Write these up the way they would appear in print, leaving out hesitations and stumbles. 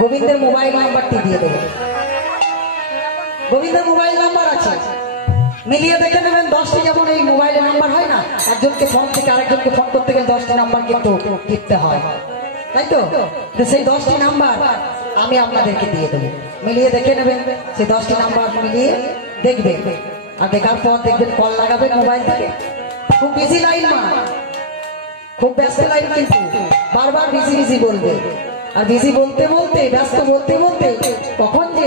গোবিন্দের মোবাইল নাম্বারটি দিয়ে দেবো। গোবিন্দের মোবাইল নাম্বার আছে, মিলিয়ে দেখে নেবেন 10টি। যেমন এই মোবাইলের নাম্বার হয় না, একজনকে ফোন থেকে আরেকজনকে ফোন করতে গেলে 10টি নাম্বার কিন্তু টিপতে হয়, তাই তো? সেই 10টি নাম্বার আমি আপনাদেরকে দিয়ে দেবো, মিলিয়ে দেখে নেবেন। সেই 10টি নাম্বার মিলিয়ে দেখবেন, আর দেখার পর দেখবেন কল লাগাবেন মোবাইল থেকে। খুব বিজি লাইন মা, খুব ব্যস্ত লাইন, কিন্তু বারবার বিজি বিজি বলবে। আর বিজি বলতে বলতে, ব্যস্ত বলতে বলতে কখন যে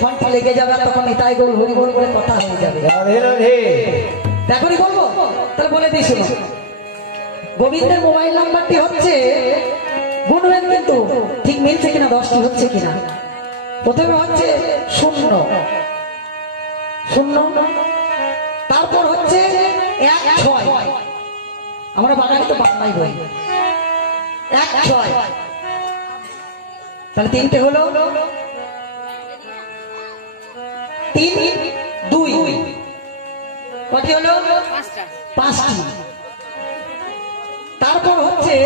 ফোনটা লেগে যাবে, তখন নিতাই গৌর হরি বল করে কথা হয়ে যাবে। এখনই বলবো, তাহলে বলে দিই শুনো। গোবিন্দের মোবাইল নাম্বারটি হচ্ছে, গুনবেন কিন্তু ঠিক মিলছে কিনা, 10টি হচ্ছে কিনা। প্রথমে হচ্ছে 0 0, তারপর হচ্ছে 16, আমরা বাঙালি তো বাংলাই বলি, 16, তাহলে 3টে হলো, 3 2, কটি হলো? 5টি। তারপর হচ্ছে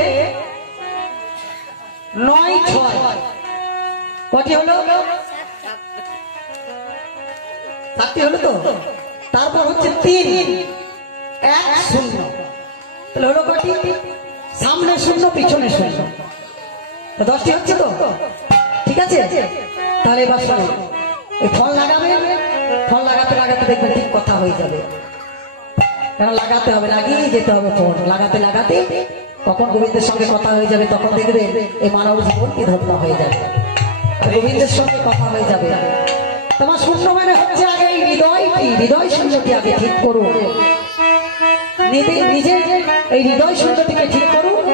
9 6, কটি হলো? 7টি হলো তো। তারপর হচ্ছে 3 1 0, তাহলে হলো কটি? সামনে 0 পিছনে 0, 10টি হচ্ছে তো, ঠিক আছে? তাহলে এবার শোনো, এই ফোন লাগাবে, ফোন লাগাতে লাগাতে দেখবেন ঠিক কথা হয়ে যাবে। কারণ লাগাতে হবে, লাগিয়ে যেতে হবে ফোন, লাগাতে লাগাতে তখন গোবিন্দের সঙ্গে কথা হয়ে যাবে। তখন দেখবে এই মানব জীবন কি ধন্য হয়ে যাবে, গোবিন্দের সঙ্গে কথা হয়ে যাবে। তোমার শূন্য মানে হচ্ছে আগে এই হৃদয়টি, হৃদয় শূন্যটি আগে ঠিক করুন, নিজে এই হৃদয় শূন্যটিকে ঠিক করুন,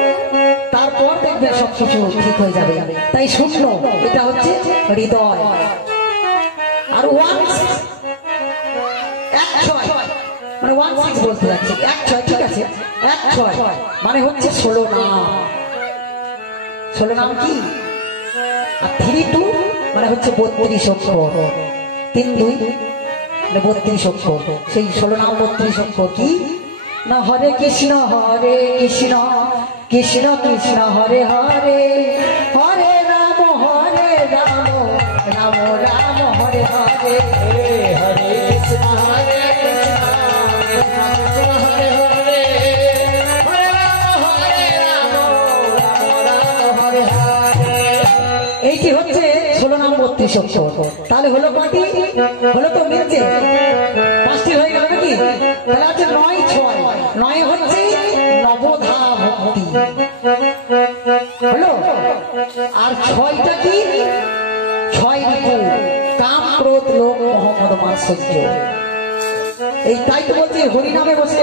তারপর দেখবে সবকিছু ঠিক হয়ে যাবে। তাই শূন্য এটা হচ্ছে হৃদয়। আর 16 মানে 16 বলতে যাচ্ছি, 16, ঠিক আছে? 16 মানে হচ্ছে 16 নাম। 16 নাম কি? আর 32 মানে হচ্ছে 32 অক্ষর, 3 2 মানে 32 অক্ষর। সেই 16 নাম 32 অক্ষর কি না? হরে কৃষ্ণ কৃষ্ণ কৃষ্ণ হরে হরে, হরে রাম রাম রাম হরে হরে, হরে কৃষ্ণ হরে কৃষ্ণ হরে হরে, হরে রাম রাম হরে হরে। এইটি হচ্ছে 16 নাম 32 অক্ষর। তাহলে হলো কটি? হলো তো মিলছে, 5টি হয়ে গেল নাকি? তাহলে আছে 9 6, 9 হচ্ছে নবধা ভক্তি হলো। আর 6টা কি? 6 ঋতু, কাম ক্রোধ লোভ মোহ মদ মাৎসর্য। এই তাই তো বলছে হরিনামে বসে,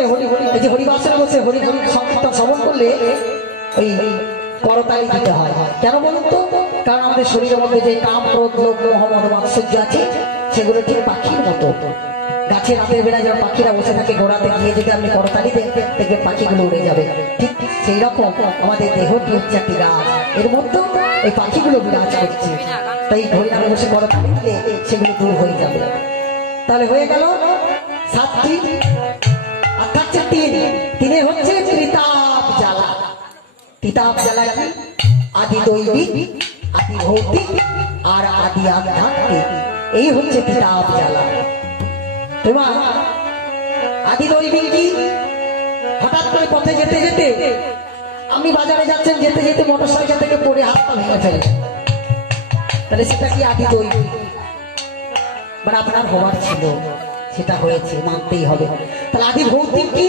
এই যে হরিবাসনে বসে হরি সংকীর্তন শ্রবণ করলে ওই করতালি দিতে হয়। কেন বলুন তো? কারণ আমাদের শরীরের মধ্যে যে কাম ক্রোধ লোভ মোহ মদ মাৎসর্য আছে, সেগুলো ঠিক পাখির মতো। গাছে রাতের বেলা যেমন পাখিরা বসে থাকে, গোড়াতে গিয়ে যদি আপনি করতালি দেন, দেখবে পাখিগুলো উড়ে যাবে। ঠিক সেই রকম আমাদের দেহটি হচ্ছে একটি গাছ, এর মধ্যে ওই পাখিগুলো বিরাজ করছে। তাই হরিনামে বসে করতালি দিলে সেগুলো দূর হয়ে যাবে। তাহলে হয়ে গেল 7টি। আর থাকছে 3, 3 হচ্ছে ত্রিতাপ জ্বালা। ত্রিতাপ জ্বালা কি? আদি দৈবিক, আদি ভৌতিক আর আদি আধ্যাত্মিক, এই হচ্ছে ত্রিতাপ জ্বালা। তোমার আদি দৈবিক কি? হঠাৎ করে পথে যেতে যেতে, আপনি বাজারে যাচ্ছেন, যেতে যেতে মোটরসাইকেল থেকে পড়ে হাতটা ভেঙে ফেলে, তাহলে সেটা কি? আদি দৈবিক। মানে আপনার হওয়ার ছিল, সেটা হয়েছে, মানতেই হবে। তাহলে আদি ভৌতিক কি?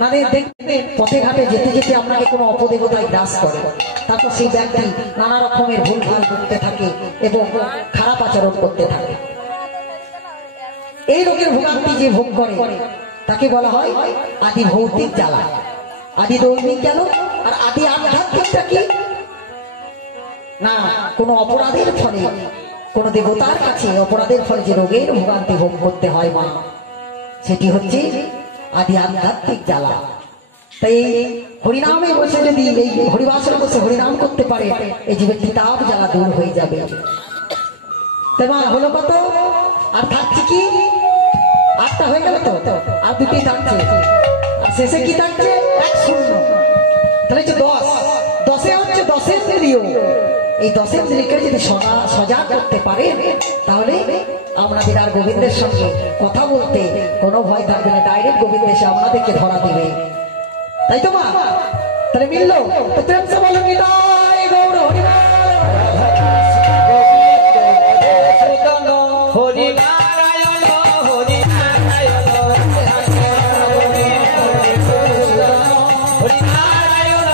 মানে দেখবেন পথে ঘাটে যেতে যেতে আপনাকে কোনো অপদেবতায় গ্রাস করে, তারপর সেই ব্যক্তি নানা রকমের ভুলভাল করতে থাকে এবং খারাপ আচরণ করতে থাকে। এই রোগের ভোগান্তি যে ভোগ করে তাকে বলা হয় আদি ভৌতিক জ্বালা, আদি দৈবিক জ্বালা। আর আদি আধ্যাত্মিকটা কি না? কোনো অপরাধের ফলে, কোনো দেবতার কাছে অপরাধের ফলে যে রোগের ভোগান্তি ভোগ করতে হয় মা, সেটি হচ্ছে আদি আধ্যাত্মিক জ্বালা। তাই হরিনামে বসে যদি, এই হরিবাসনে বসে হরিনাম করতে পারে, এই জীবের ত্রিতাপ জ্বালা দূর হয়ে যাবে। তাই মা হলো কত? আর থাকছে কি? 8টা হয়ে গেল তো, আর 2টি থাকছে। শেষে কি থাকছে? 1 0, তাহলে 10 10 হচ্ছে দশেন্দ্রিয়, এই দশেন্দ্রিয়কে যদি সজাগ করতে পারে তাহলে আমাদের আর গোবিন্দের সঙ্গে কথা বলতে কোনো ভয় থাকবে না, ডাইরেক্ট গোবিন্দ এসে আমাদেরকে ধরা দিবে। তাই তো মা? তাহলে মিললো তো প্রেম সে বলো নিতাই গৌর হরিনারায়ণ হরিনারায়ণ হরিনারায়ণ